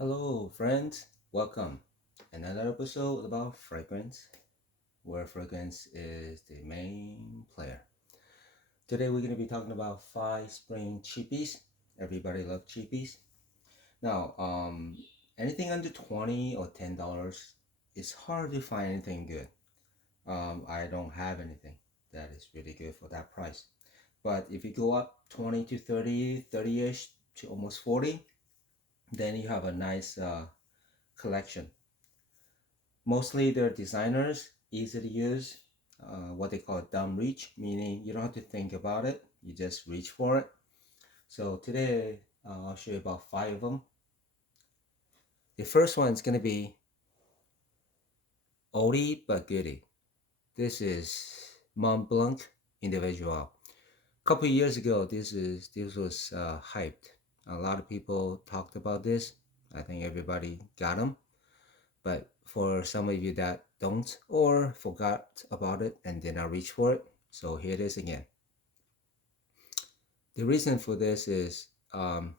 Hello, friends. Welcome. Another episode about fragrance, where fragrance is the main player. Today we're going to be talking about 5 spring cheapies. Everybody loves cheapies. Now, anything under 20 or $10, it's hard to find anything good. I don't have anything that is really good for that price. But if you go up 20 to 30, 30-ish to almost 40, then you have a nice collection. Mostly they're designers, easy to use, what they call dumb reach, meaning you don't have to think about it, you just reach for it. So today I'll show you about 5 of them. The first one is going to be oldie but goodie. This is Montblanc Individual. A couple of years ago, this was hyped. A lot of people talked about this. I think everybody got them. But for some of you that don't or forgot about it and did not reach for it, so here it is again. The reason for this is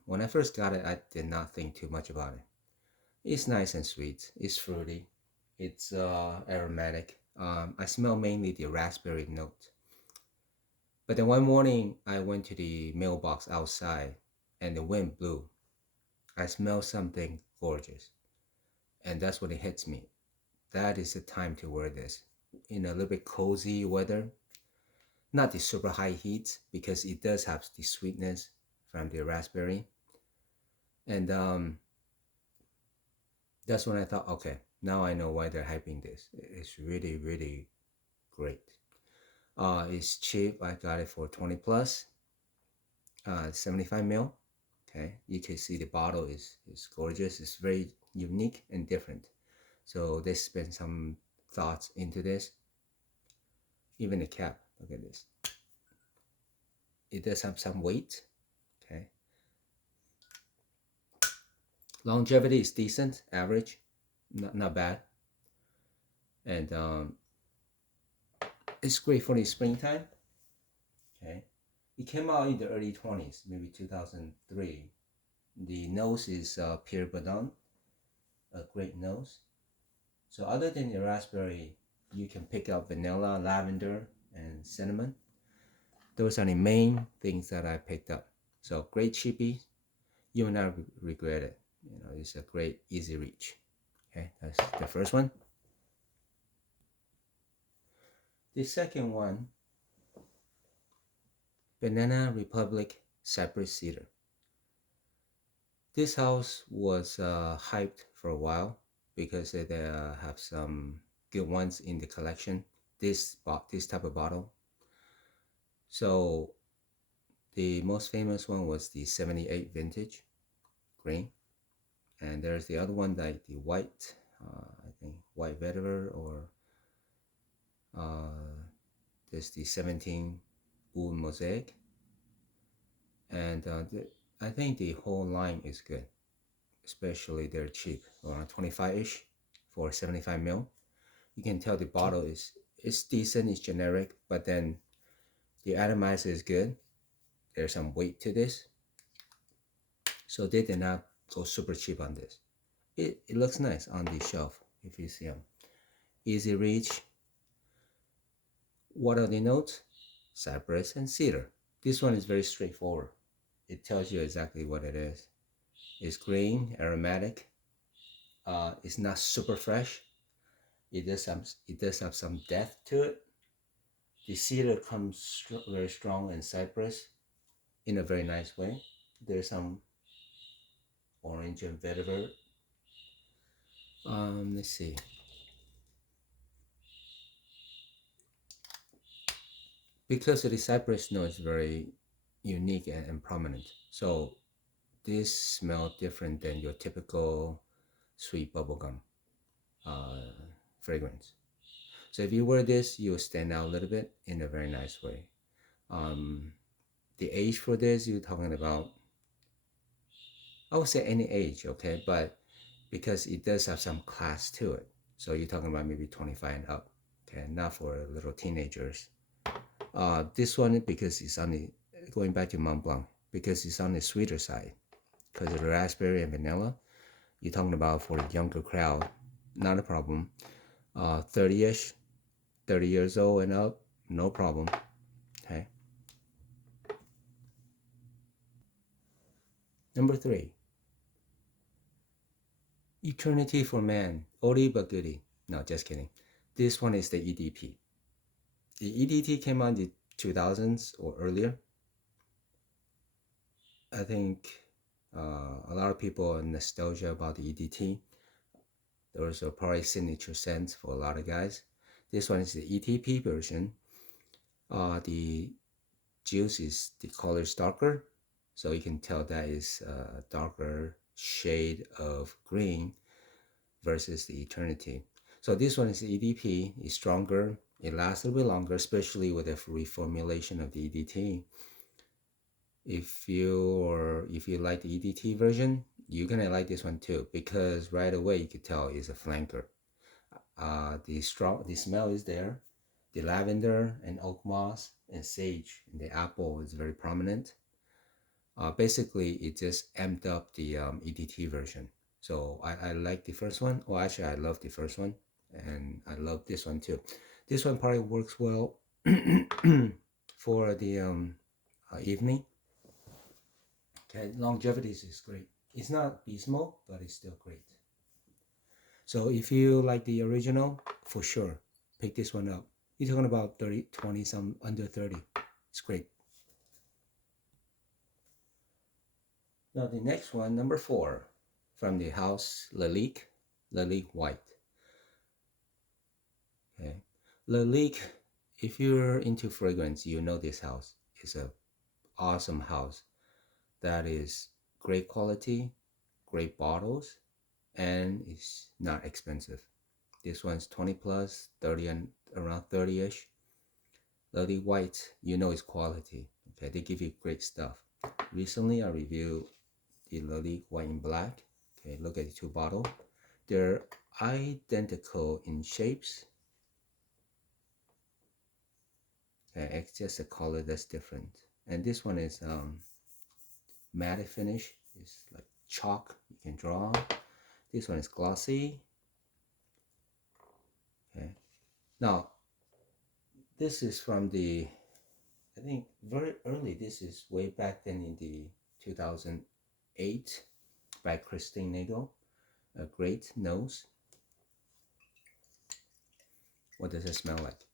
when I first got it, I did not think too much about it. It's nice and sweet. It's fruity. It's aromatic. I smell mainly the raspberry note. But then one morning, I went to the mailbox outside and the wind blew. I smelled something gorgeous. And that's when it hits me. That is the time to wear this in a little bit cozy weather. Not the super high heat because it does have the sweetness from the raspberry. And that's when I thought, okay, now I know why they're hyping this. It's really, really great. It's cheap. I got it for 20 plus, 75 mil. Okay, you can see the bottle is gorgeous. It's very unique and different. So they spent some thoughts into this. Even the cap, look at this. It does have some weight. Okay. Longevity is decent, average, not bad. And it's great for the springtime. Okay. It came out in the early 20s, maybe 2003. The nose is Pierre Baudin, a great nose. So other than the raspberry, you can pick up vanilla, lavender, and cinnamon. Those are the main things that I picked up. So great cheapie. You will not regret it. It's a great easy reach. Okay, that's the first one. The second one, Banana Republic Cypress Cedar. This house was hyped for a while because they have some good ones in the collection. This type of bottle. So the most famous one was the 78 vintage green, and there's the other one like the white, I think white vetiver, or there's the 17 wood mosaic, and I think the whole line is good, especially they're cheap, around 25-ish for 75 mil. You can tell the bottle is decent, it's generic, but then the atomizer is good. There's some weight to this, so they did not go super cheap on this. It looks nice on the shelf if you see them. Easy reach. What are the notes? Cypress and cedar. This one is very straightforward. It tells you exactly what it is. It's green, aromatic. It's not super fresh. It does have some depth to it. The cedar comes very strong, and cypress in a very nice way. There's some orange and vetiver. Let's see. Because the cypress note is very unique and prominent, so this smells different than your typical sweet bubblegum fragrance. So if you wear this, you'll stand out a little bit in a very nice way. The age for this, you're talking about, I would say any age, okay? But because it does have some class to it, so you're talking about maybe 25 and up, okay? Not for little teenagers. This one, because it's on the, going back to Montblanc, because it's on the sweeter side, because of the raspberry and vanilla. You're talking about for a younger crowd, not a problem. 30-ish, 30 years old and up, no problem. Okay. Number 3, Eternity for Man, oldie but goodie. No, just kidding. This one is the EDP. The EDT came out in the 2000s or earlier. I think a lot of people are nostalgia about the EDT. There was a probably signature scent for a lot of guys. This one is the ETP version. The juice is the color is darker, so you can tell that is a darker shade of green versus the Eternity. So this one is the EDP, is stronger, it lasts a little bit longer, especially with the reformulation of the EDT. If you like the EDT version, you're gonna like this one too, because right away you could tell it's a flanker. The smell is there. The lavender and oak moss and sage and the apple is very prominent. Basically, it just amped up the EDT version. So I like the first one. Well, actually, I love the first one, and I love this one too. This one probably works well for the evening. Okay, longevity is great. It's not beast mode, but it's still great. So if you like the original, for sure, pick this one up. You're talking about 30, 20, some under 30. It's great. Now the next one, number 4, from the house Lalique White. Okay, Lalique, if you're into fragrance, you know this house. It's a awesome house that is great quality, great bottles, and it's not expensive. This one's 20 plus, 30 and around 30-ish. Lalique White, you know it's quality. Okay, they give you great stuff. Recently, I reviewed the Lalique White in Black. Okay, look at the two bottles. They're identical in shapes. Okay, it's just a color that's different. And this one is matte finish. It's like chalk you can draw. This one is glossy. Okay. Now, this is from the, I think very early. This is way back then in the 2008 by Christine Nagel. A great nose. What does it smell like?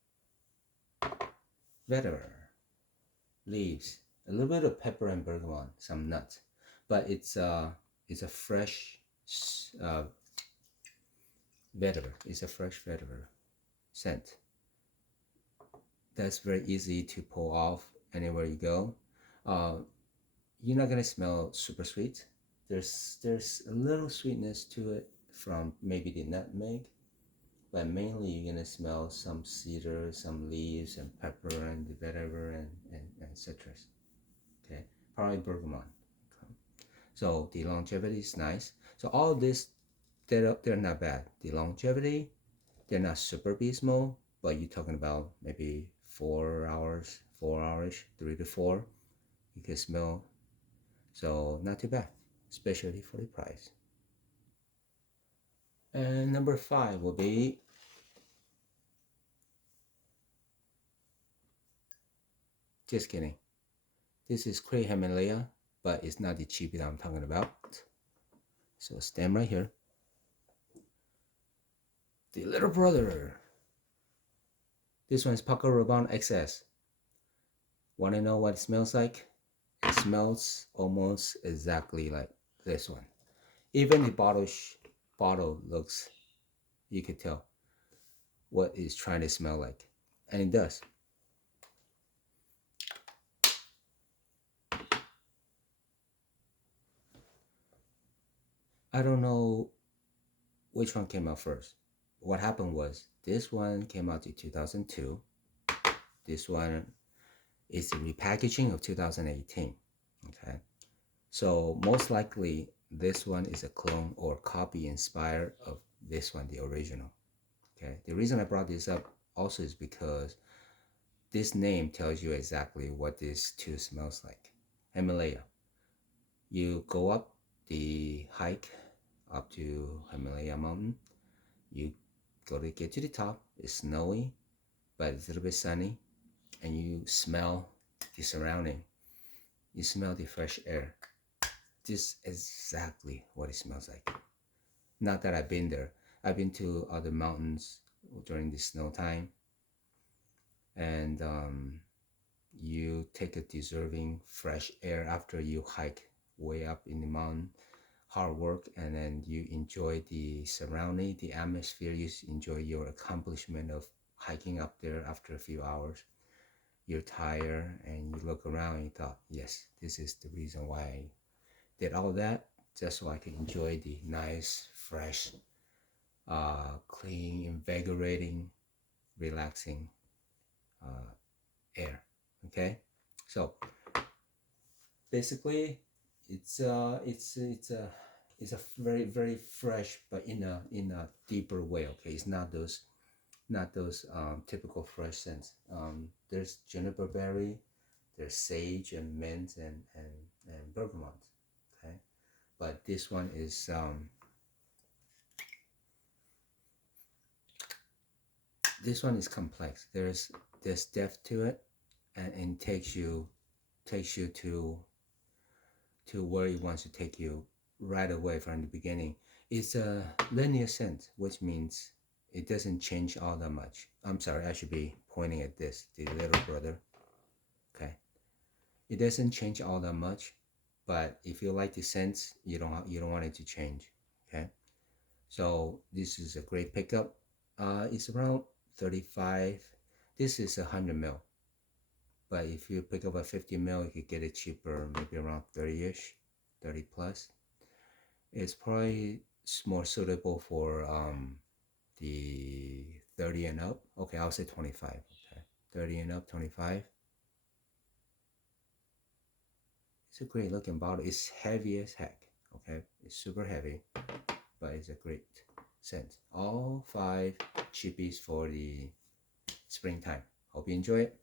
Vetiver, leaves, a little bit of pepper and bergamot, some nuts, but it's a fresh vetiver. It's a fresh vetiver scent. That's very easy to pull off anywhere you go. You're not gonna smell super sweet. There's a little sweetness to it from maybe the nutmeg, but mainly you're gonna smell some cedar, some leaves, and pepper, and the vetiver, and citrus. Okay, probably bergamot. Okay. So the longevity is nice. So all this, they're not bad. The longevity, they're not super beast mode, but you're talking about maybe 4 hours, 3 to 4. You can smell. So not too bad, especially for the price. And number 5 will be just kidding. This is Cray Himalaya, but it's not the cheapie that I'm talking about. So stand right here. The little brother. This one is Paco Rabanne XS. Want to know what it smells like? It smells almost exactly like this one. Even the bottle looks, you could tell what it's trying to smell like. And it does. I don't know which one came out first. What happened was this one came out in 2002. This one is the repackaging of 2018. Okay. So most likely this one is a clone or copy inspired of this one, the original. Okay. The reason I brought this up also is because this name tells you exactly what this two smells like. Himalaya. You go up the hike up to Himalaya mountain. You get to the top. It's snowy, but it's a little bit sunny, and you smell the surrounding. You smell the fresh air. This is exactly what it smells like. Not that I've been there. I've been to other mountains during the snow time, and you take a deserving fresh air after you hike way up in the mountain, hard work, and then you enjoy the surrounding, the atmosphere. You enjoy your accomplishment of hiking up there after a few hours. You're tired and you look around and you thought, yes, this is the reason why I did all that, just so I can enjoy the nice, fresh, clean, invigorating, relaxing air. Okay, so basically, it's a very fresh, but in a deeper way. Okay, it's not those typical fresh scents. There's juniper berry, there's sage and mint and bergamot. Okay, but this one is complex. There's depth to it, and takes you to where it wants to take you right away from the beginning. It's a linear scent, which means it doesn't change all that much. I'm sorry, I should be pointing at this, the little brother. Okay, it doesn't change all that much, but if you like the scents, you don't want it to change. Okay, so this is a great pickup. It's around 35. This is 100 mil, but if you pick up a 50 mil, you could get it cheaper, maybe around 30ish, 30 plus. It's probably more suitable for the 30 and up. Okay, I'll say 25. Okay, 30 and up, 25. It's a great looking bottle. It's heavy as heck. Okay, it's super heavy, but it's a great scent. All 5 cheapies for the springtime. Hope you enjoy it.